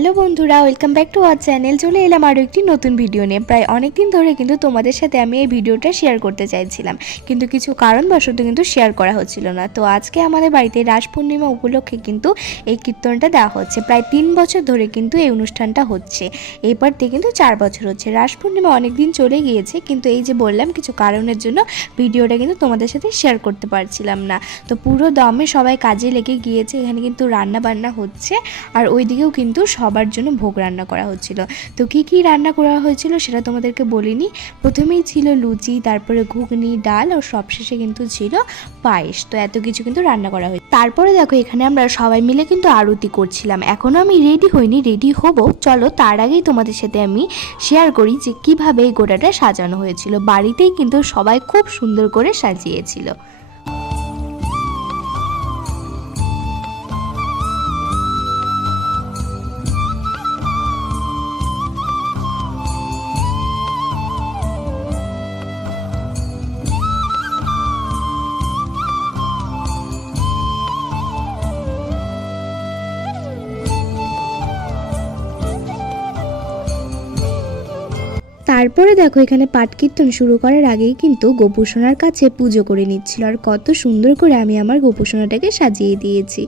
Hello বন্ধুরা, welcome back to our channel. চলে এলাম আরও একটি নতুন ভিডিও নিয়ে। প্রায় অনেক দিন ধরে কিন্তু তোমাদের সাথে আমি এই ভিডিওটা শেয়ার করতে চাইছিলাম, কিন্তু কিছু কারণবশত কিন্তু শেয়ার করা হচ্ছিল না। তো আজকে আমাদের বাড়িতে রাস পূর্ণিমা উপলক্ষে কিন্তু এই কীর্তনটা দেওয়া হচ্ছে। প্রায় 3 বছর ধরে কিন্তু এই অনুষ্ঠানটা হচ্ছে। এবার থেকে কিন্তু 4 বছর হচ্ছে। রাস পূর্ণিমা অনেক দিন চলে গিয়েছে, কিন্তু এই যে বললাম কিছু কারণের জন্য ভিডিওটা কিন্তু তোমাদের সাথে শেয়ার করতে পারছিলাম না। তো পুরো দমে সবাই কাজে লেগে গিয়েছে। এখানে কিন্তু রান্না বান্না হচ্ছে, আর ওইদিকেও কিন্তু সবার জন্য ভোগ রান্না করা হচ্ছিল। তো কি রান্না করা হয়েছিল সেটা তোমাদেরকে বলিনি। প্রথমেই ছিল লুচি, তারপরে ঘুগনি, ডাল, আর সবশেষে কিন্তু ছিল পায়েস। তো এত কিছু কিন্তু রান্না করা হয়েছে। তারপরে দেখো এখানে আমরা সবাই মিলে কিন্তু আরতি করছিলাম। এখনও আমি রেডি হইনি, রেডি হব। চলো তার আগেই তোমাদের সাথে আমি শেয়ার করি যে কিভাবে এই গোটাটা সাজানো হয়েছিল। বাড়িতেই কিন্তু সবাই খুব সুন্দর করে সাজিয়েছিল। তারপরে দেখো এখানে পাঠ কীর্তন শুরু করার আগেই কিন্তু গোপুসোনার কাছে পুজো করে নিচ্ছিল, আর কত সুন্দর করে আমি আমার গোপুসোনাটাকে সাজিয়ে দিয়েছি।